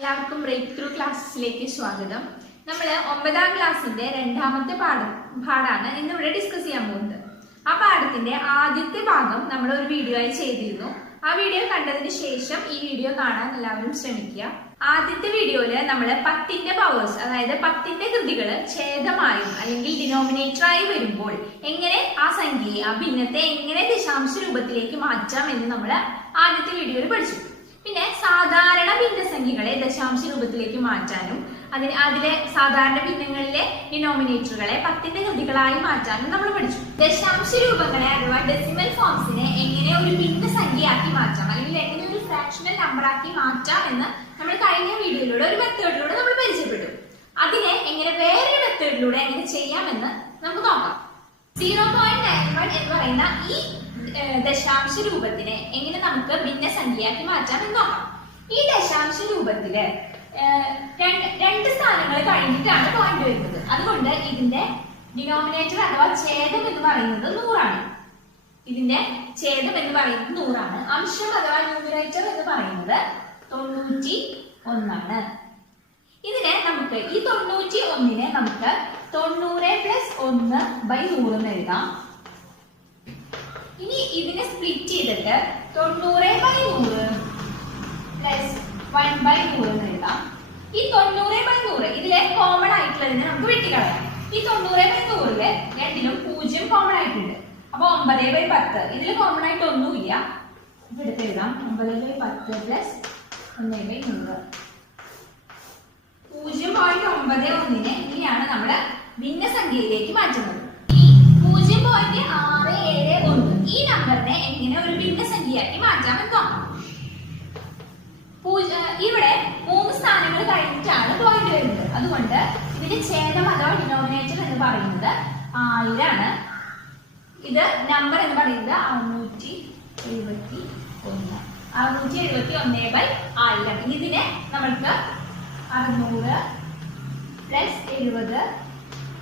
എല്ലാവർക്കും break through ക്ലാസ്സിലേക്ക് സ്വാഗതം. നമ്മൾ 9ാം ക്ലാസ്സിന്റെ രണ്ടാമത്തെ പാഠാണ് ഇന്നിവിടെ ഡിസ്കസ് ചെയ്യാൻ പോകുന്നത്. ആ പാഠത്തിന്റെ ആദ്യത്തെ ഭാഗം നമ്മൾ ഒരു വീഡിയോ ആയി ചെയ്തിരുന്നു. ആ വീഡിയോ കണ്ടതിന് ശേഷം ഈ വീഡിയോ കാണാൻ എല്ലാവരും ശ്രമിക്കുക. ആദ്യത്തെ വീഡിയോയില് നമ്മൾ 10ന്റെ പവേഴ്സ്, അതായത് 10ന്റെ കൃതികൾ ഛേദമായും അല്ലെങ്കിൽ ഡിനോമിനേറ്ററായി വരുമ്പോൾ എങ്ങനെ ആ സംഖ്യയെ, ആ ഭിന്നത്തെ എങ്ങനെ ദശാംശ രൂപത്തിലേക്ക് മാറ്റാം എന്ന് നമ്മൾ ആദ്യത്തെ വീഡിയോയിൽ പഠിച്ചു. പിന്നെ സാധാരണ ഭിന്നസംഖ്യകളെ ദശാംശ രൂപത്തിലേക്ക് മാറ്റാനും അതിലെ സാധാരണ ഭിന്നങ്ങളിലെ ഡിനോമിനേറ്ററുകളെ 10ന്റെ കൃതികളായി മാറ്റാനും നമ്മൾ പഠിച്ചു. ദശാംശ രൂപങ്ങളെ അഥവാ ഡെസിമൽ ഫോംസിനെ എങ്ങനെ ഒരു ഭിന്നസംഖ്യയാക്കി മാറ്റാം അല്ലെങ്കിൽ എങ്ങനെ ഒരു ഫ്രാക്ഷണൽ നമ്പർ ആക്കി മാറ്റാം എന്ന് നമ്മൾ കഴിഞ്ഞ വീഡിയോയിലൂടെ ഒരു മെത്തേഡിലൂടെ നമ്മൾ പരിചയപ്പെട്ടു. അതിനെ എങ്ങനെ വേറൊരു മെത്തേഡിലൂടെ എങ്ങനെ ചെയ്യാമെന്ന് നമുക്ക് നോക്കാം. 0.91 എന്ന് പറയുന്ന ഈ ദശാംശ രൂപത്തിനെ എങ്ങനെ നമുക്ക് ഭിന്നസംഖ്യയാക്കി മാറ്റാം എന്ന് നോക്കാം. ഈ ദശാംശ രൂപത്തില് രണ്ട് സ്ഥാനങ്ങൾ കഴിഞ്ഞിട്ടാണ് പോയിന്റ് വരുന്നത്. അതുകൊണ്ട് ഇതിന്റെ ഡിനോമിനേറ്റർ അഥവാ ഛേദം എന്ന് പറയുന്നത് 100 ആണ്. ഇതിന്റെ ഛേദം എന്ന് പറയുന്നത് 100 ആണ്. അംശം അഥവാ ന്യൂമറേറ്റർ എന്ന് പറയുന്നത് 91 ആണ്. ഇതിനെ നമുക്ക് ഈ 91നെ നമുക്ക് 90+1/100 എന്ന് എഴുതാം. ഇനി ഇതിനെ സ്പ്ലിറ്റ് ചെയ്തിട്ട് 90/100 +1/100 എന്ന് എഴുതാം. ഈ 90/100 ഇതിലെ കോമൺ ആയിട്ടുള്ളതിനെ നമുക്ക് വെട്ടിക്കളയാം. ഈ 90/100 രണ്ടിലും 0 കോമൺ ആയിട്ടുണ്ട്. അപ്പൊ 9/10 ഇതിൽ കോമൺ ആയിട്ട് ഒന്നുമില്ല. ഇവിടുത്തെ എഴുതാം 9/10 + 1/100. 0.91നെ ഇനിയാണ് നമ്മൾ ഭിന്നസംഖ്യയിലേക്ക് മാറ്റുന്നത്. ഈ 0.671 ഈ നമ്പറിനെ എങ്ങനെ ഒരു ഭിന്നസംഖ്യയാക്കി മാറ്റാമെന്ന് നോക്കാം. ഇവിടെ 3 സ്ഥാനങ്ങൾ കഴിഞ്ഞിട്ടാണ് പോയിന്റ് വരുന്നത്. അതുകൊണ്ട് ഇതിന്റെ ഛേദം അഥവാ ഡിനോമിനേറ്റർ എന്ന് പറയുന്നത് 1000 ആണ്. ഇത് നമ്പർ എന്ന് പറയുന്നത് 671/1000. ഇതിനെ നമ്മൾക്ക് 600 +70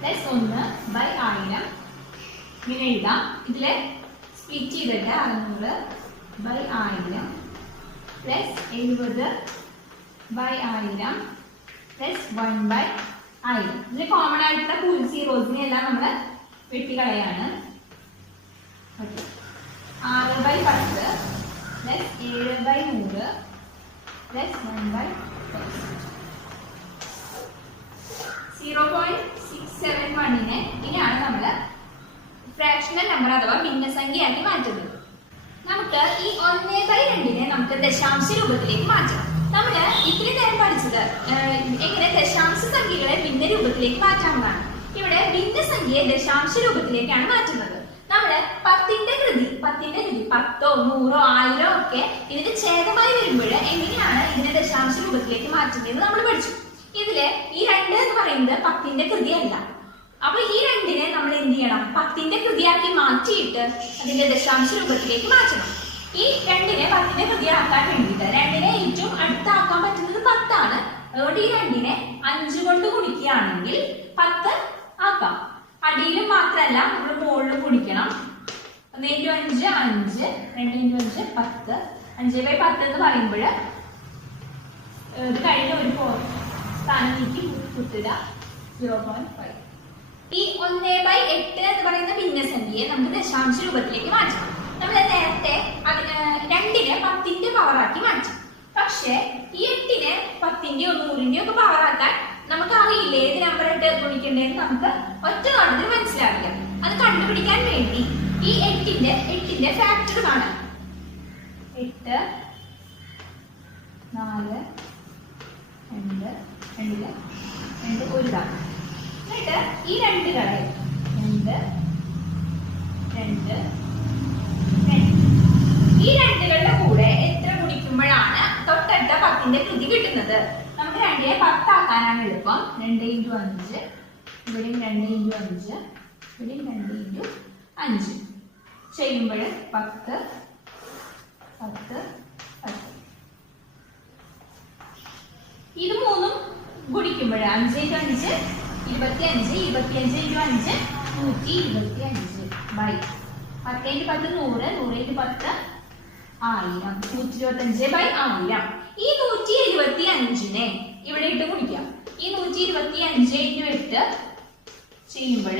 +1/1000 ഇങ്ങനെ എഴുതാം. ഇതില് സ്പ്ലിറ്റ് ചെയ്തിട്ട് 600/1000 +70/1000 +1/1000. ഇതിൽ കോമൺ ആയിട്ടുള്ള സീറോസിനെ എല്ലാം നമ്മൾ വെട്ടിക്കളയാണ്. 6/10 +7/100 +1/10. 0.671നെ ഇനിയാണ് നമ്മൾ ഫ്രാക്ഷണൽ നമ്പർ അഥവാ ഭിന്നസംഖ്യയാക്കി മാറ്റുന്നത്. നമുക്ക് ഈ 1/2നെ നമുക്ക് ദശാംശ രൂപത്തിലേക്ക് മാറ്റാം. നമ്മൾ ഇത്രയും നേരം പഠിച്ചത് എങ്ങനെ ദശാംശ സംഖ്യകളെ ഭിന്ന രൂപത്തിലേക്ക് മാറ്റാമെന്നാണ്. ഇവിടെ ഭിന്നസംഖ്യയെ ദശാംശ രൂപത്തിലേക്കാണ് മാറ്റുന്നത്. നമ്മൾ 10ന്റെ കൃതി 10 10ഓ 100ഓ 1000 ഒക്കെ ഇതിന്റെ ഛേദമായി വരുമ്പോൾ എങ്ങനെയാണ് ഇതിനെ ദശാംശ രൂപത്തിലേക്ക് മാറ്റുന്നത് നമ്മൾ പഠിച്ചു. ഇതില് ഈ 2 എന്ന് പറയുന്നത് 10ന്റെ കൃതിയല്ല. അപ്പൊ ഈ 2നെ നമ്മൾ എന്ത് ചെയ്യണം? 10ന്റെ കൃതിയാക്കി മാറ്റിയിട്ട് അതിന്റെ ദശാംശ രൂപത്തിലേക്ക് മാറ്റണം. ഈ 2നെ 10ന്റെ കൃതിയാക്കാൻ വേണ്ടിയിട്ട് 2നെ ഏറ്റവും അടുത്താക്കാൻ പറ്റുന്നത് 10 ആണ്. അതുകൊണ്ട് ഈ 2നെ 5 കൊണ്ട് ഗുണിക്കുകയാണെങ്കിൽ 10 ആക്കാം. അടിയിലും മാത്രമല്ല നമ്മൾ മുകളിലും ഗുണിക്കണം. 1 × 5 5, 2 × 5 10. 5/10 എന്ന് പറയുമ്പോൾ ഇത് കഴിഞ്ഞ ഒരു സ്ഥാനം നീക്കി കുത്തുക 0.5. ഈ 1/8 എന്ന് പറയുന്ന ഭിന്നസംഖ്യയെ നമുക്ക് ദശാംശ രൂപത്തിലേക്ക് മാറ്റണം. നമ്മൾ നേരത്തെ 2നെ 10ന്റെ പവറാക്കി മാറ്റി. പക്ഷെ ഈ 8നെ 10ന്റെയോ 100ന്റെയോ ഒക്കെ പവറാക്കാൻ നമുക്ക് അറിയില്ല. ഏത് നമ്പർ ഇട്ട് ഗുണിക്കേണ്ടതെന്ന് നമുക്ക് ഒറ്റ നോട്ടത്തിൽ മനസ്സിലാവില്ല. അത് കണ്ടുപിടിക്കാൻ വേണ്ടി ഈ 8ന്റെ ഫാക്ടർ കാണാം. 8 4 2 1 ഇതാണ്. എന്നിട്ട് ഈ 2കളെ 2 2 ഈ 2കളുടെ കൂടെ എത്ര ഗുണിക്കുമ്പോഴാണ് തൊട്ടടുത്ത 10ന്റെ കൃതി കിട്ടുന്നത്? നമുക്ക് 2നെ 10 ആക്കാനാണ് എളുപ്പം. 2 × 5 ഇവിടെയും 2 × 5 ഇവിടെയും 2 × 5 ചെയ്യുമ്പോൾ 10 10 10. ഇത് മൂന്നും ഗുണിക്കുമ്പോൾ 5 × 5 25 25 × 5 125 10 × 10 100 100 × 10 1000 125/1000. ഈ 125നെ ഇവിടെ ഇട്ട് ഗുണിക്കാം. ഈ 125 × 8 ചെയ്യുമ്പോൾ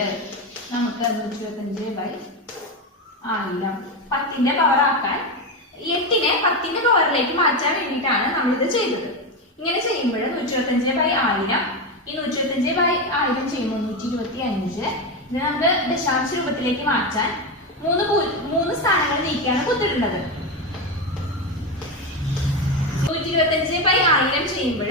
നമുക്ക് 125/1000 10ന്റെ പവർ ആക്കാൻ 8നെ 10ന്റെ പവറിലേക്ക് മാറ്റാൻ വേണ്ടിയിട്ടാണ് നമ്മളിത് ചെയ്തത്. ഇങ്ങനെ ചെയ്യുമ്പോൾ 125/1000 ഈ 125/1000 ചെയ്യുമ്പോൾ 125 ഇത് നമുക്ക് ദശാംശ രൂപത്തിലേക്ക് മാറ്റാൻ മൂന്ന് സ്ഥാനങ്ങൾ നീക്കിയാണ് കൊടുത്തിട്ടുള്ളത്. 125/1000 ചെയ്യുമ്പോൾ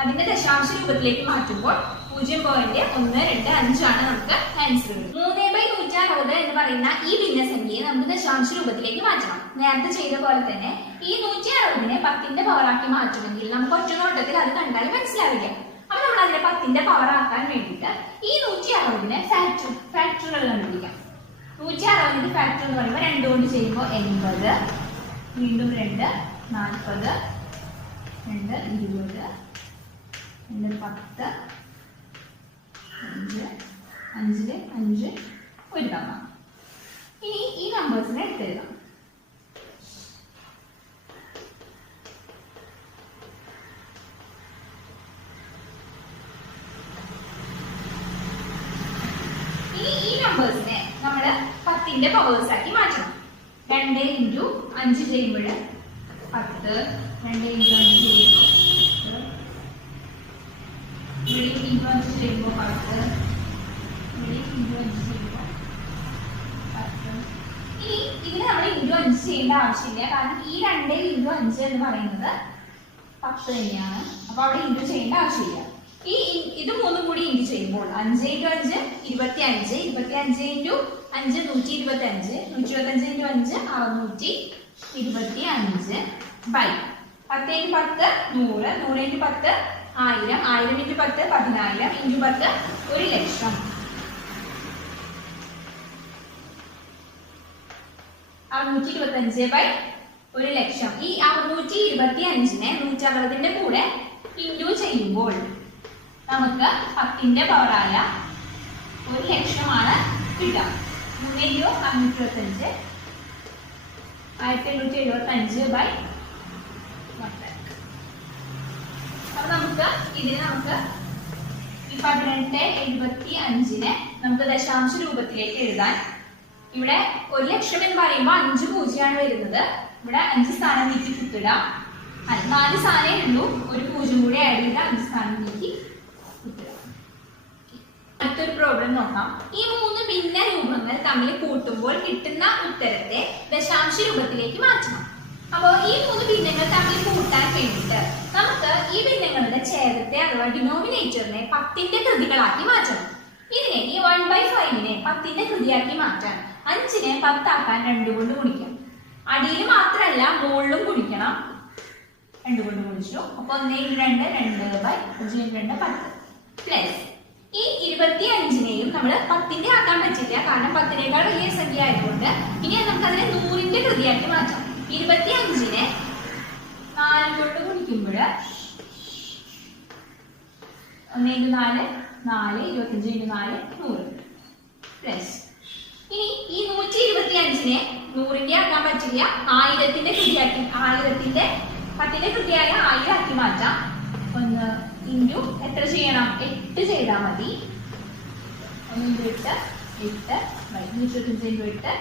അതിന്റെ ദശാംശ രൂപത്തിലേക്ക് മാറ്റുമ്പോൾ 0.125 ആണ് നമുക്ക് ആൻസർ. 3/160 എന്ന് പറയുന്ന ഈ ഭിന്നസംഖ്യയെ നമുക്ക് ദശാംശ രൂപത്തിലേക്ക് മാറ്റണം. നേരത്തെ ചെയ്ത പോലെ തന്നെ ഈ 160നെ 10ന്റെ പവറാക്കി മാറ്റുമെങ്കിൽ നമുക്ക് ഒറ്റ നോട്ടത്തിൽ അത് കണ്ടാൽ മനസ്സിലാവില്ല. അപ്പൊ നമ്മൾ അതിനെ 10ന്റെ പവറാക്കാൻ വേണ്ടിയിട്ട് ഈ 160നെ ഫാക്ടറുകൾ കണ്ടുപിടിക്കാം. 160ന്റെ ഫാക്ടർ എന്ന് പറയുമ്പോൾ 2 കൊണ്ട് ചെയ്യുമ്പോൾ 80, വീണ്ടും 2 40, 2 20, 2 10, 5 5 ഒരു തവണ. ഇനി ഈ നമ്പേഴ്സിനെ എടുത്തെഴുതാം. ഇനി ഈ നമ്പേഴ്സിനെ നമ്മൾ 10ന്റെ പവേഴ്സ് ആക്കി മാറ്റണം. 2 × 5 ചെയ്യുമ്പോൾ 10, 2 × 5 ചെയ്യുമ്പോൾ 7 × 5 ചെയ്യുമ്പോൾ 10, 7 × 5 ചെയ്യുമ്പോൾ 10. ഇനി ഇതിന് നമ്മൾ × 5 ചെയ്യേണ്ട ആവശ്യമില്ല. കാരണം ഈ 2 × 5 എന്ന് പറയുന്നത് 10 തന്നെയാണ്. അപ്പൊ അവിടെ ഇൻറ്റു ചെയ്യേണ്ട ആവശ്യമില്ല. ഇത് മൂന്നും കൂടി ഇൻറ്റു ചെയ്യുമ്പോൾ 5 × 5 25, 25 × 5 125, 125 × 5 625 ബൈ 10 × 10 100, 100 × 10 1000, 1000 × 10 10000, × 10 1,00,000. 625/1,00,000. ഈ 625നെ 160ന്റെ കൂടെ ഇൻറ്റു ചെയ്യുമ്പോൾ നമുക്ക് 10ന്റെ പവറായ 1,00,000 ആണ് കിട്ടുക. 3 × 525 1875/1000. അപ്പൊ നമുക്ക് ഇതിനെ ഈ 1875നെ നമുക്ക് ദശാംശ രൂപത്തിലേക്ക് എഴുതാൻ ഇവിടെ 1,00,000 എന്ന് പറയുമ്പോൾ 5 പൂജ്യമാണ് വരുന്നത്. ഇവിടെ 5 സ്ഥാനം നീക്കി കുത്തിടാം. 4 സ്ഥാനേ ഉള്ളൂ. ഒരു 0 കൂടി ആഡ് ചെയ്ത് 5 സ്ഥാനം നീക്കി കുത്തിടാം. അടുത്തൊരു പ്രോബ്ലം നോക്കാം. ഈ 3 ഭിന്ന രൂപങ്ങൾ തമ്മിൽ കൂട്ടുമ്പോൾ കിട്ടുന്ന ഉത്തരത്തെ ദശാംശ രൂപത്തിലേക്ക് മാറ്റണം. അപ്പോൾ ഈ 3 ഭിന്നങ്ങൾ തമ്മിൽ കൂട്ടാൻ വേണ്ടിയിട്ട് നമുക്ക് ഈ ഭിന്നങ്ങളുടെ ഛേദത്തെ അഥവാ ഡിനോമിനേറ്ററിനെ 10ന്റെ കൃതികളാക്കി മാറ്റണം. ഇതിനെ ഈ 1/5നെ 10ന്റെ കൃതിയാക്കി മാറ്റാൻ 5നെ 10 ആക്കാൻ 2 കൊണ്ട് ഗുണിക്കാം. അടിയിൽ മാത്രമല്ല മുകളിലും ഗുണിക്കണം. 2 കൊണ്ട് ഗുണിച്ചു. അപ്പൊ 1 × 2 2/5 2 10 പ്ലസ് ഈ 25നെയും നമ്മൾ 10ന്റെ ആക്കാൻ പറ്റില്ല. കാരണം 10നേക്കാൾ വലിയ സംഖ്യ ആയതുകൊണ്ട് ഇനി നമുക്ക് അതിനെ 100ന്റെ കൃതിയാക്കി മാറ്റാം. 25നെ 4 കൊണ്ട് ഗുണിക്കുമ്പോൾ 1 × 4 4, 25 × 4 100 പ്ലസ് ഇനി ഈ 125നെ 100ന്റെ ആക്കാൻ പറ്റില്ല. 1000ത്തിന്റെ കൃതിയാക്കി 10ന്റെ കൃതിയായ 1000 ആക്കി മാറ്റാം. 1 ഇൻറ്റു എത്ര ചെയ്യണം? 8 ചെയ്താൽ മതി. 1 × 8 125 × 8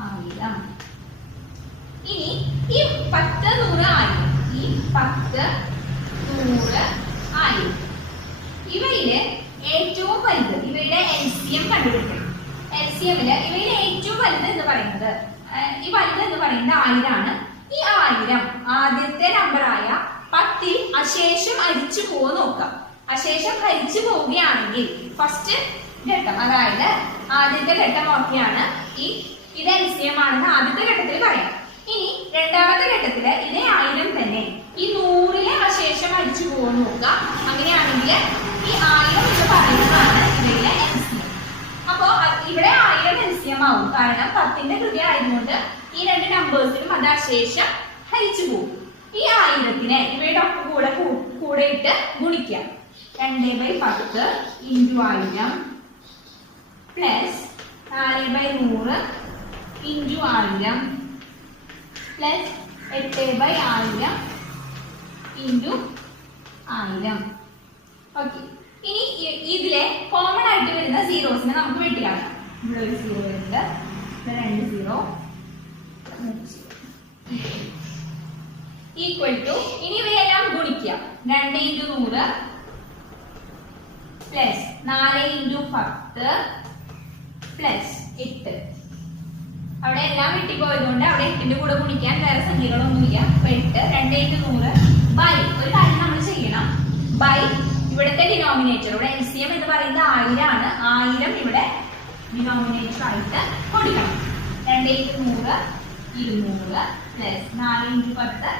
1000. ഇനി ഈ 10 100 1000 ഈ 10 100 1000 ഇവയിലെ ഏറ്റവും വലുത് ഇവയുടെ LCM കണ്ടുപിടിക്കണം. LCMല് ഇവയിലെ ഏറ്റവും വലുത് എന്ന് പറയുന്നത് ഈ വലുത് എന്ന് പറയുന്നത് 1000 ആണ്. ഈ 1000 ആദ്യത്തെ നമ്പറായ 10ൽ അശേഷം ഹരിച്ചു പോകുക നോക്കാം. അശേഷം ഹരിച്ചു പോവുകയാണെങ്കിൽ ഫസ്റ്റ് ഘട്ടം അതായത് ആദ്യത്തെ ഘട്ടം ഓക്കെയാണ്. ഇത് LCM ആണെന്ന് ആദ്യത്തെ ഘട്ടത്തിൽ പറയാം. ഇനി രണ്ടാമത്തെ ഘട്ടത്തില് ഇതേ 1000 തന്നെ ഈ 100ലെ അശേഷം ഹരിച്ചു പോകുക നോക്കുക. അങ്ങനെയാണെങ്കിൽ ഈ 1000 എന്ന് പറയുന്നതാണ് ഇവയിലെ LCM. അപ്പോ ഇവിടെ 1000 LCM ആവും. കാരണം 10ന്റെ കൃതി ആയതുകൊണ്ട് ഈ 2 നമ്പേഴ്സിനും അത് അശേഷം ഹരിച്ചു പോകും. ഈ 1000നെ ഇവയുടെ കൂടെ ഇട്ട് ഗുണിക്കാം. 2/10 × 1000 പ്ലസ് 4/100 × 1000 പ്ലസ് 8/1000 ഇൻറ്റു 1000. ഓക്കെ, ഇനി ഇതിലെ കോമൺ ആയിട്ട് വരുന്ന സീറോസിനെ നമുക്ക് വെട്ടിയാക്കാം. ഇവിടെ ഒരു സീറോ വരുന്നുണ്ട്, രണ്ട് സീറോ, ഈക്വൽ ടു, ഇനി ഇവയെല്ലാം ഗുണിക്കുക. 2 ഇൻറ്റു 100 പ്ലസ് 4 ഇൻറ്റു 10 പ്ലസ് 8. അവിടെ എല്ലാം വെട്ടിപ്പോയതുകൊണ്ട് അവിടെ 8ന്റെ കൂടെ ഗുണിക്കാൻ വേറെ സംഖ്യകളൊന്നുമില്ല. അപ്പൊ 8, 2 ഇൻറ്റു 100 ബൈ, ഒരു കാര്യം നമ്മൾ ചെയ്യണം, ബൈ ഇവിടുത്തെ ഡിനോമിനേറ്റർ, ഇവിടെ LCM എന്ന് പറയുന്നത് 1000 ആണ്. 1000 ഇവിടെ ഡിനോമിനേറ്റർ ആയിട്ട് കൊടുക്കണം. 2 into 100 200 plus 4 into 10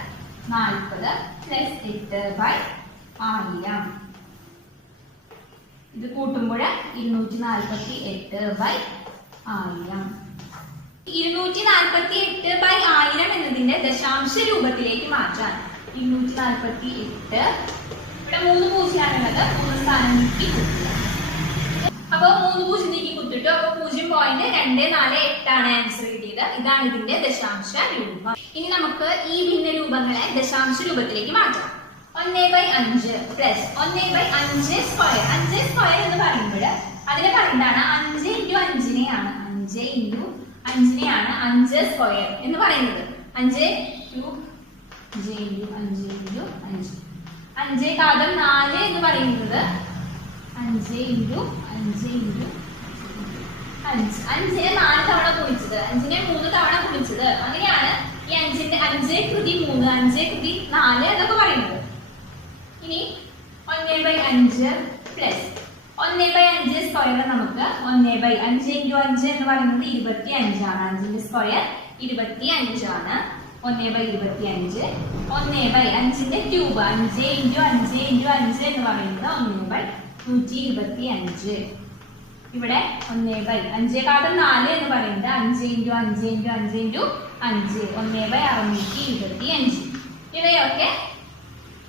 40 plus 8 by 1000. ഇത് കൂട്ടുമ്പോൾ 248 ബൈ 1000. 248 ബൈ 1000 എന്നതിന്റെ ദശാംശ രൂപത്തിലേക്ക് മാറ്റാൻ 248, ഇവിടെ 3 പൂജ്യമാണുള്ളത്, 3 സ്ഥാനം നീക്കി കുത്തുക. അപ്പൊ 3 പൂജ്യം നീക്കി കുത്തിട്ടു. അപ്പൊ 0.248 ആണ് ആൻസർ കിട്ടിയത്. ഇതാണ് ഇതിന്റെ ദശാംശ രൂപം. ഇനി നമുക്ക് ഈ ഭിന്ന രൂപങ്ങളെ ദശാംശ രൂപത്തിലേക്ക് മാറ്റാം. 1/5 പ്ലസ് 1/5 സ്ക്വയർ. 5 സ്ക്വയർ എന്ന് പറയുമ്പോൾ അതിനെ പറയുന്നതാണ് 5 ഇൻറ്റു 5നെയാണ് 5 ഇൻറ്റു 5നെയാണ് 5 സ്ക്വയർ എന്ന് പറയുന്നത്. 5 ക്യൂബ് 5 ഇൻറ്റു 5 ഇൻറ്റു 5. 5 കാതം 4 എന്ന് പറയുന്നത് 5 ഇൻറ്റു 5 ഇൻറ്റു 5. 5നെ 4 തവണ ഗുണിച്ചത്, 5നെ 3 തവണ ഗുണിച്ചത്, അങ്ങനെയാണ് ഈ 5ന്റെ 5 കൃതി 3, 5 കൃതി 4 എന്നൊക്കെ പറയുന്നത്. ഇനി 1/5 പ്ലസ് 1/5 സ്ക്വയർ നമുക്ക് 1/5 ഇൻറ്റു 5 എന്ന് പറയുന്നത് 25 ആണ്. 5ന്റെ സ്ക്വയർ 25 ആണ്. 1/25, 1/5ന്റെ ക്യൂബ് 5 ഇൻറ്റു 5 ഇൻറ്റു 5 എന്ന് പറയുന്നത് 1/125. ഇവിടെ 1/5 കാതം 4 എന്ന് പറയുന്നത് 5 ഇൻറ്റു 5 ഇൻറ്റു 5 ഇൻറ്റു 5 1/625. ഇവയൊക്കെ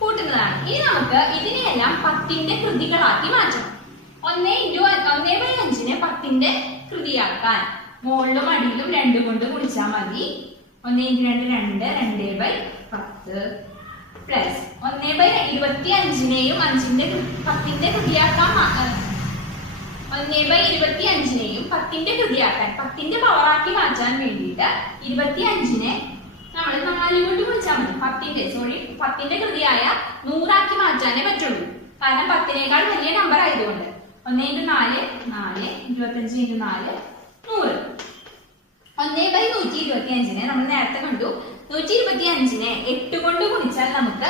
കൂട്ടുന്നതാണ്. ഇനി നമുക്ക് ഇതിനെയെല്ലാം 10ന്റെ കൃതികളാക്കി മാറ്റണം. 1/5നെ 10ന്റെ കൃതിയാക്കാൻ മുകളിലും അടിയിലും 2 കൊണ്ട് ഗുണിച്ചാൽ മതി. 1 ഇൻറ്റു 2 2, 2/10 പ്ലസ് 1/25നെയും 10ന്റെ കൃതിയാക്കാൻ 1/25നെയും 10ന്റെ കൃതിയാക്കാൻ 10ന്റെ പവറാക്കി മാറ്റാൻ വേണ്ടിയിട്ട് 25നെ നമ്മൾ 4 കൊണ്ട് ഗുണിച്ചാൽ മതി. 10ന്റെ കൃതിയായ 100 ആക്കി മാറ്റാനേ പറ്റുള്ളൂ. കാരണം 10നേക്കാൾ വലിയ നമ്പർ ആയതുകൊണ്ട്. 1 ഇൻറ്റു 4 4, 25 ഇൻറ്റു 4 100. 1/125നെ നമ്മൾ നേരത്തെ കണ്ടു. 125നെ 8 കൊണ്ട് ഗുണിച്ചാൽ നമുക്ക്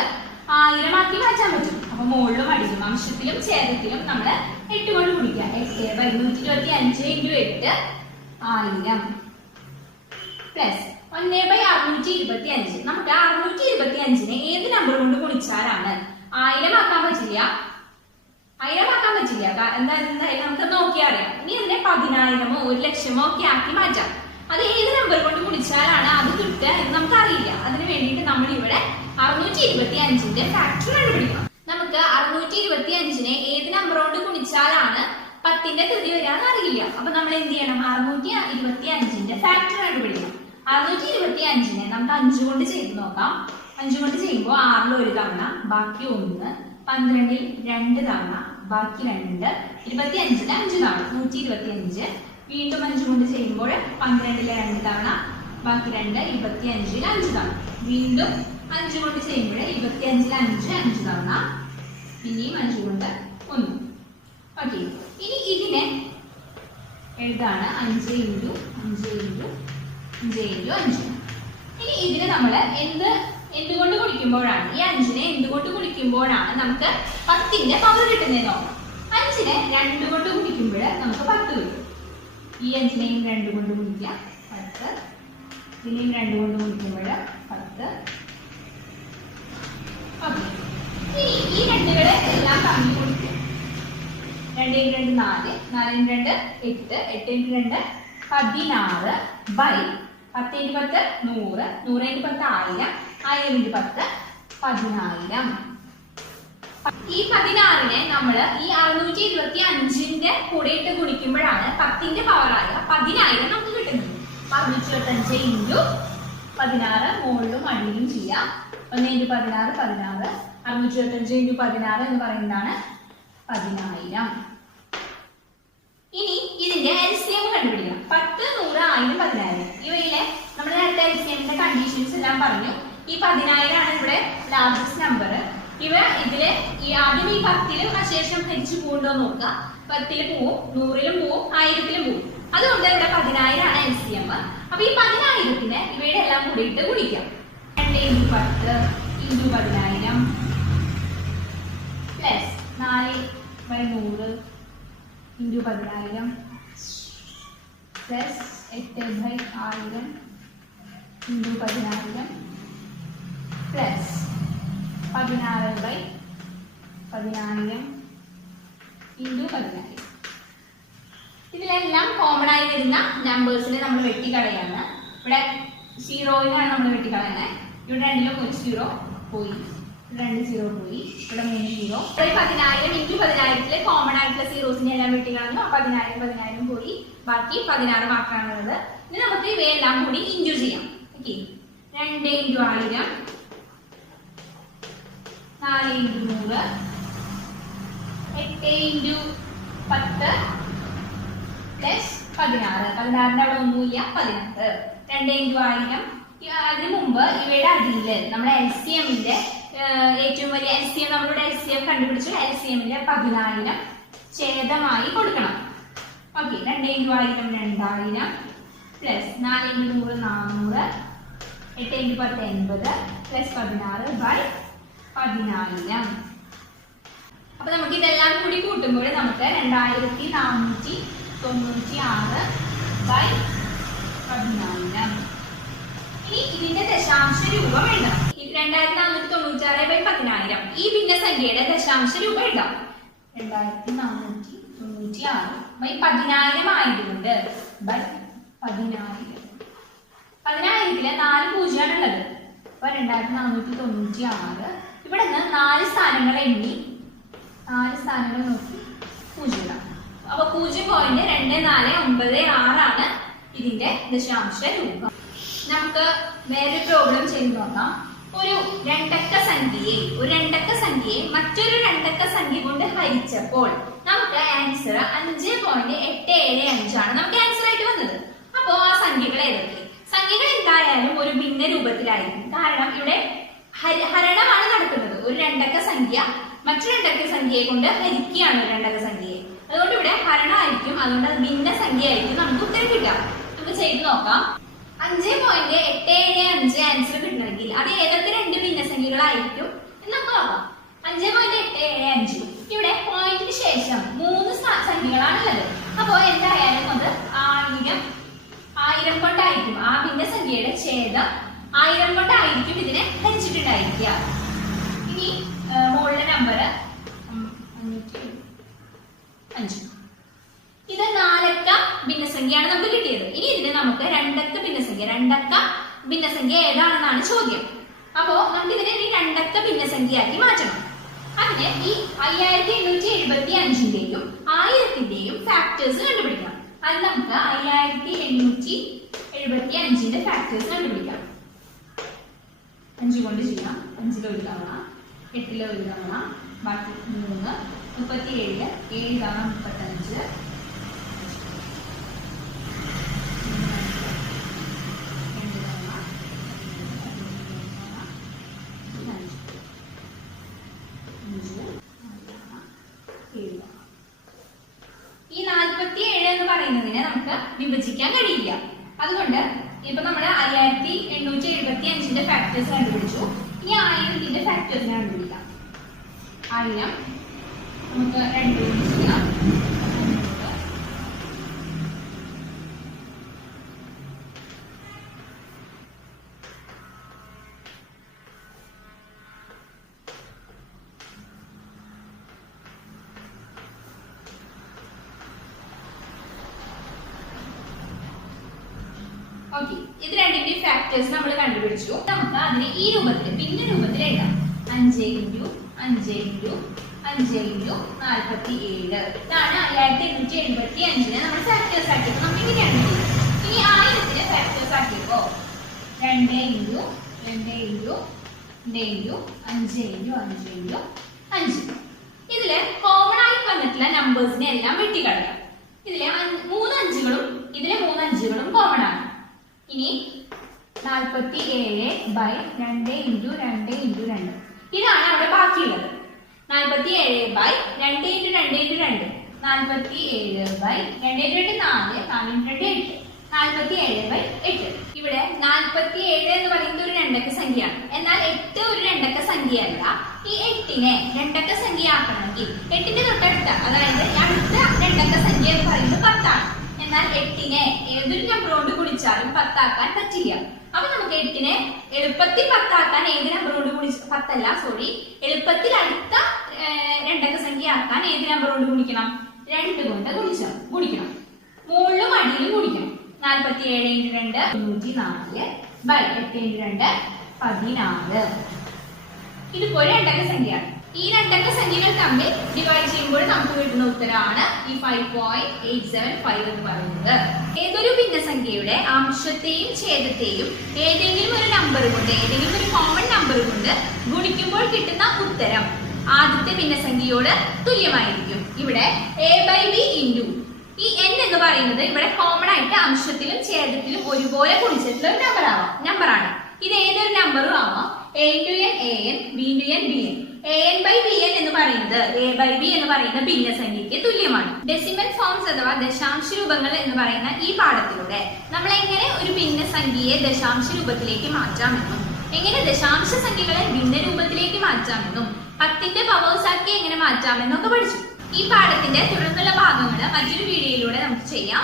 1000 ആക്കി മാറ്റാൻ പറ്റും. അപ്പൊ മുകളിലും അടിയിലും അംശത്തിലും ഛേദത്തിലും നമ്മൾ 8 കൊണ്ട് ഗുണിക്കാം. 8/125 ഇൻറ്റു 8 1000 പ്ലസ് 1/625. നമുക്ക് 625നെ ഏത് നമ്പർ കൊണ്ട് ഗുണിച്ചാലാണ് 1000 ആക്കാൻ പറ്റില്ല. 1000 ആക്കാൻ പറ്റില്ല. എന്തായാലും നമുക്ക് നോക്കിയാൽ അറിയാം. ഇനി അതിനെ 10,000മോ 1,00,000മോ ഒക്കെ ആക്കി മാറ്റാം. അത് ഏത് നമ്പർ കൊണ്ട് ഗുണിച്ചാലാണ് അത് കിട്ടുക എന്ന് നമുക്ക് അറിയില്ല. അതിന് വേണ്ടിയിട്ട് നമ്മൾ ഇവിടെ 625ന്റെ ഫാക്ടർ കണ്ടുപിടിക്കണം. നമുക്ക് 625നെ ഏത് നമ്പർ കൊണ്ട് ഗുണിച്ചാലാണ് 10ന്റെ കൃതി വരാന്ന് അറിയില്ല. അപ്പൊ നമ്മൾ എന്ത് ചെയ്യണം? 625ന്റെ ഫാക്ടർ കണ്ടുപിടിക്കണം. 625നെ നമുക്ക് 5 കൊണ്ട് ചെയ്ത് നോക്കാം. 5 കൊണ്ട് ചെയ്യുമ്പോൾ 6ൽ 1 തവണ, ബാക്കി 1, 12ൽ 2 തവണ, ബാക്കി 2, 25ൽ 5 തവണ, 125. വീണ്ടും 5 കൊണ്ട് ചെയ്യുമ്പോൾ 12ൽ 2 തവണ, ബാക്കി 2, 25ൽ 5 തവണ. വീണ്ടും 5 കൊണ്ട് ചെയ്യുമ്പോൾ 25ൽ 5 തവണ, പിന്നെയും 5 കൊണ്ട് 1. ഓക്കെ, ഇനി ഇതിനെ എഴുതാണ് 5 ഇൻറ്റു 5 ഇൻറ്റു 5 ഇൻറ്റു 5. ഇനി ഇതിനെ നമ്മൾ എന്തുകൊണ്ട് ഗുണിക്കുമ്പോഴാണ്, ഈ 5നെ എന്തുകൊണ്ട് ഗുണിക്കുമ്പോഴാണ് നമുക്ക് 10ന്റെ പവർ കിട്ടുന്നത് നോക്കാം. 5നെ 2 കൊണ്ട് ഗുണിക്കുമ്പോൾ നമുക്ക് 10 കിട്ടും. ഈ 5നെയും 2 കൊണ്ട് ഗുണിക്കാം 10, ഇതിനെയും 2 കൊണ്ട് ഗുണിക്കുമ്പോൾ 10. ഓക്കെ, ഇനി ഈ രണ്ടുകളെ എല്ലാം തമ്മിൽ കൊടുക്കും. 2 into 2 4, 4 into 2 8, 8 into 2 16 by 10 into 10 100, 100 into 10 1000, 1000 into 10 10,000. ഈ 16നെ നമ്മൾ ഈ 625ന്റെ കൂടെ ഇട്ട് ഗുണിക്കുമ്പോഴാണ് 10ന്റെ പവറായ 10,000 നമുക്ക് കിട്ടുന്നത്. 625 ഇൻറ്റു 16 മുകളിലും അടിയിലും ചെയ്യാം. 1 ഇൻറ്റു 16 16, 625 × 16 എന്ന് പറയുന്നതാണ് 10000. ഇനി ഇതിന്റെ LCM കണ്ടുപിടിക്കണം. 10, 100, 1000, 10000. ഇവയിലെ നമ്മൾ നേരത്തെ LCMന്റെ കണ്ടീഷൻസ് എല്ലാം പറഞ്ഞു. ഈ 10000 ആണ് ഇവിടെ ലാർജസ്റ്റ് നമ്പർ. ഇതില് ഈ ആദ്യം ഈ 10ലും ശേഷം ഹരിച്ചു പോകുന്നുണ്ടോ നോക്കുക. 10ൽ പോവും, 100ലും പോവും, 1000ലും പോവും. അതുകൊണ്ട് ഇവിടെ 10000 ആണ് LCM. അപ്പൊ ഈ 10000നെ ഇവയുടെ എല്ലാം കൂടിയിട്ട് ഗുണിക്കാം. 2 × 10 × 10000 പ്ലസ് 4/100 × 10000 പ്ലസ് 8/1000 × 10000 പ്ലസ് 16/10000 × 10000. ഇതിലെല്ലാം കോമൺ ആയി വരുന്ന നമ്പേഴ്സിനെ നമ്മൾ വെട്ടിക്കളയാണ്. ഇവിടെ 0യിലാണ് നമ്മൾ വെട്ടിക്കളയുന്നത്. ഇവിടെ 2ലും ഒരു 0 പോയി, 2 0 പോയി, ഇവിടെ 3 0. ഇവിടെ 10000 × 10000 കോമൺ ആയിട്ടുള്ള സീറോസിനെ എല്ലാം വെട്ടിക്കളഞ്ഞു. 10000 പോയി, ബാക്കി 16 മാത്രമാണുള്ളത്. ഇനി നമുക്ക് ഇവയെല്ലാം കൂടി ഇൻറ്റു ചെയ്യാം. Okay, 2 × 1000 4 × 100 8 × 10 plus 16. 16ന്റെ അവിടെ ഒന്നുമില്ല, 16. 2 × 1000. അതിന് മുമ്പ് ഇവയുടെ അടിയിൽ നമ്മുടെ LCMന്റെ ഏറ്റവും വലിയ LCM, നമ്മളിവിടെ LCM കണ്ടുപിടിച്ചു. LCMന്റെ 10000 ഛേദമായി കൊടുക്കണം. Okay, 2 × 1000 2000 plus 4 × 100 400 8 × 10 80 plus 16/10000. അപ്പൊ നമുക്ക് ഇതെല്ലാം കൂടി കൂട്ടുമ്പോൾ നമുക്ക് 2496/10000. ഇനി ഇതിന്റെ ദശാംശ രൂപം എഴുതണം. 2496/10000 ഈ ഭിന്നസംഖ്യയുടെ ദശാംശ രൂപം എഴുതാം. 2496/10000 ആയതുകൊണ്ട് 10000. 10000ത്തില് 4 പൂജ്യമാണ് ഉള്ളത്. അപ്പൊ 2496. ഇവിടെ നിന്ന് 4 സ്ഥാനങ്ങൾ എണ്ണി 4 സ്ഥാനങ്ങൾ നോക്കി 0 ഇടാം. അപ്പൊ 0.2496 ആണ് ഇതിന്റെ ദശാംശ രൂപം. നമുക്ക് വേറെ പ്രോബ്ലം ചെയ്ത് നോക്കാം. ഒരു രണ്ടക്ക സംഖ്യയെ മറ്റൊരു രണ്ടക്ക സംഖ്യ കൊണ്ട് ഹരിച്ചപ്പോൾ നമുക്ക് ആൻസർ 5.875 ആണ് നമുക്ക് ആൻസർ ആയിട്ട് വന്നത്. അപ്പോ ആ സംഖ്യകൾ ഏതൊക്കെ? സംഖ്യകൾ എന്തായാലും ഒരു ഭിന്ന രൂപത്തിലായിരിക്കും. കാരണം ഇവിടെ ഹരണമാണ് നടക്കുന്നത്. ഒരു രണ്ടക്ക സംഖ്യ മറ്റൊരു രണ്ടക്ക സംഖ്യയെ കൊണ്ട് ഹരിക്കുകയാണ് ഒരു രണ്ടക്ക സംഖ്യയെ. അതുകൊണ്ട് ഇവിടെ ഹരണമായിരിക്കും. അതുകൊണ്ട് അത് ഭിന്ന സംഖ്യ ആയിരിക്കും നമുക്ക് ഉത്തരം കിട്ടുക. നമുക്ക് ചെയ്ത് നോക്കാം. 5.875 ആൻസർ കിട്ടണമെങ്കിൽ അത് ഏതൊക്കെ രണ്ട് ഭിന്നസംഖ്യകളായിരിക്കും എന്ന് നമുക്ക് നോക്കാം. 5.875 ഇവിടെ പോയിന്റിന് ശേഷം 3 സംഖ്യകളാണുള്ളത്. അപ്പോ എന്തായാലും അത് 1000 കൊണ്ടായിരിക്കും. ആ ഭിന്നസംഖ്യയുടെ ഛേദം 1000 കൊണ്ടായിരിക്കും ഇതിനെ ഹരിച്ചിട്ടുണ്ടായിരിക്കുക. ഇനി മുകളിലെ നമ്പർ 5. ഇത് 4 അക്ക ഭിന്നസംഖ്യയാണ് നമുക്ക് കിട്ടിയത്. ഇനി ഇതിന് നമുക്ക് രണ്ടക്ക ഭിന്നസംഖ്യ ഏതാണെന്നാണ് ചോദ്യം. അപ്പോ നമുക്ക് ഇതിനെ ഈ രണ്ടക്ക ഭിന്നസംഖ്യയാക്കി മാറ്റണം. അതിന് ഈ 5875ന്റെയും 1000ന്റെയും ഫാക്ടേഴ്സ് കണ്ടുപിടിക്കണം. അത് നമുക്ക് 5875ന്റെ ഫാക്ടേഴ്സ് കണ്ടുപിടിക്കാം. 5 കൊണ്ട് ചെയ്യാം. 5ൽ ഒരു തവണ, 8ൽ ഒരു തവണ, ബാക്കി 3, 37, 7 തവണ 35, ഈ 47 എന്ന് പറയുന്നതിനെ നമുക്ക് വിഭജിക്കാൻ കഴിയില്ല. അതുകൊണ്ട് ഇപ്പൊ നമ്മൾ 5875ന്റെ ഫാക്ടേഴ്സ് കണ്ടുപിടിച്ചു. ഇനി 1000ന്റെ ഫാക്ടേഴ്സിനെ കണ്ടുപിടിക്കാം. 1000 നമുക്ക് 2 ചെയ്യാം. ഓക്കെ, ഇത് രണ്ടിന്റെ ഫാക്ടേഴ്സ് നമ്മൾ കണ്ടുപിടിച്ചു. നമുക്ക് അതിനെ ഈ രൂപത്തിൽ ഭിന്ന രൂപത്തിൽ എഴുതാം. 5 × 5 × 5 × 47. ഇതാണ് 5875നെ നമ്മൾ ഫാക്ടേഴ്സ് ആക്കിയപ്പോൾ നമുക്ക് ഇങ്ങനെയാണ്. ഇനി 1000നെ ഫാക്ടേഴ്സ് ആക്കിയപ്പോ 2 × 2 × 5 ഇൻറ്റു 5 ഇൻറ്റു 5. ഇതില് കോമൺ ആയി വന്നിട്ടുള്ള നമ്പേഴ്സിനെ എല്ലാം വെട്ടിക്കളയാം. ഇതിലെ 3 അഞ്ചുകളും ഇതിലെ 3 അഞ്ചുകളും കോമൺ ആണ്. ഇനി 47/2 ഇൻറ്റു 2 ഇൻറ്റു 2 ഇതാണ് അവിടെ ബാക്കിയുള്ളത്. 47/2 ഇൻറ്റു 2 ഇൻറ്റു 2 47/2 ഇൻറ്റു 2 4 4 ഇൻറ്റു 2 8 47/8. ഇവിടെ 47 എന്ന് പറയുന്നത് ഒരു രണ്ടക്ക സംഖ്യയാണ്. എന്നാൽ 8 ഒരു രണ്ടക്ക സംഖ്യയല്ല. ഈ 8നെ രണ്ടക്ക സംഖ്യ ആക്കണമെങ്കിൽ 8ന്റെ തൊട്ടടുത്ത, അതായത് അടുത്ത രണ്ടക്ക സംഖ്യ എന്ന് പറയുന്നത് 10 ആണ്. എന്നാൽ 8നെ ഏതൊരു നമ്പർ കൊണ്ട് ഗുണിച്ചാലും 10 ആക്കാൻ പറ്റില്ല. അപ്പൊ നമുക്ക് 8നെ എളുപ്പത്തിൽ 10 ആക്കാൻ ഏത് നമ്പർ കൊണ്ട് എളുപ്പത്തിൽ അടുത്ത രണ്ടക്ക സംഖ്യ ആക്കാൻ ഏത് നമ്പർ കൊണ്ട് ഗുണിക്കണം? 2 കൊണ്ട് ഗുണിക്കണം. മുകളിലും അടിയിലും ഗുണിക്കണം. 47 ഇൻറ്റു 2 104/8 ഇൻറ്റു 2 16. ഇതുപോലെ രണ്ടക്ക സംഖ്യയാണ്. ഈ രണ്ടക്ക സംഖ്യകൾ തമ്മിൽ ഡിവൈഡ് ചെയ്യുമ്പോൾ നമുക്ക് കിട്ടുന്ന ഉത്തരമാണ് ഈ 5.875 എന്ന് പറയുന്നത്. ഏതൊരു ഭിന്നസംഖ്യയുടെ അംശത്തെയും ഛേദത്തെയും ഏതെങ്കിലും ഒരു നമ്പർ കൊണ്ട്, ഏതെങ്കിലും ഒരു കോമൺ നമ്പർ കൊണ്ട് ഗുണിക്കുമ്പോൾ കിട്ടുന്ന ഉത്തരം ആദ്യത്തെ ഭിന്നസംഖ്യയോട് തുല്യമായിരിക്കും. ഇവിടെ a/b ഇൻറ്റു ഈ n എന്ന് പറയുന്നത് ഇവിടെ കോമൺ ആയിട്ട് അംശത്തിലും ഛേദത്തിലും ഒരുപോലെ ഗുണിച്ചിട്ടുള്ള ഒരു നമ്പറാണ്. ഇത് ഏതൊരു നമ്പറും ആവാം. a × n an, b × n bn. an/bn എന്ന് പറയുന്നത് a/b എന്ന് പറയുന്ന ഭിന്നസംഖ്യയ്ക്ക് തുല്യമാണ്. ഡെസിമൽ ഫോംസ് അഥവാ ദശാംശ രൂപങ്ങൾ എന്ന് പറയുന്ന ഈ പാഠത്തിലൂടെ നമ്മൾ എങ്ങനെ ഒരു ഭിന്നസംഖ്യയെ ദശാംശ രൂപത്തിലേക്ക് മാറ്റാമെന്നും എങ്ങനെ ദശാംശ സംഖ്യകളെ ഭിന്ന രൂപത്തിലേക്ക് മാറ്റാമെന്നും 10ന്റെ പവേഴ്സ് ആക്കി എങ്ങനെ മാറ്റാമെന്നൊക്കെ പഠിച്ചു. ഈ പാഠത്തിന്റെ തുടർന്നുള്ള ഭാഗങ്ങൾ മറ്റൊരു വീഡിയോയിലൂടെ നമുക്ക് ചെയ്യാം.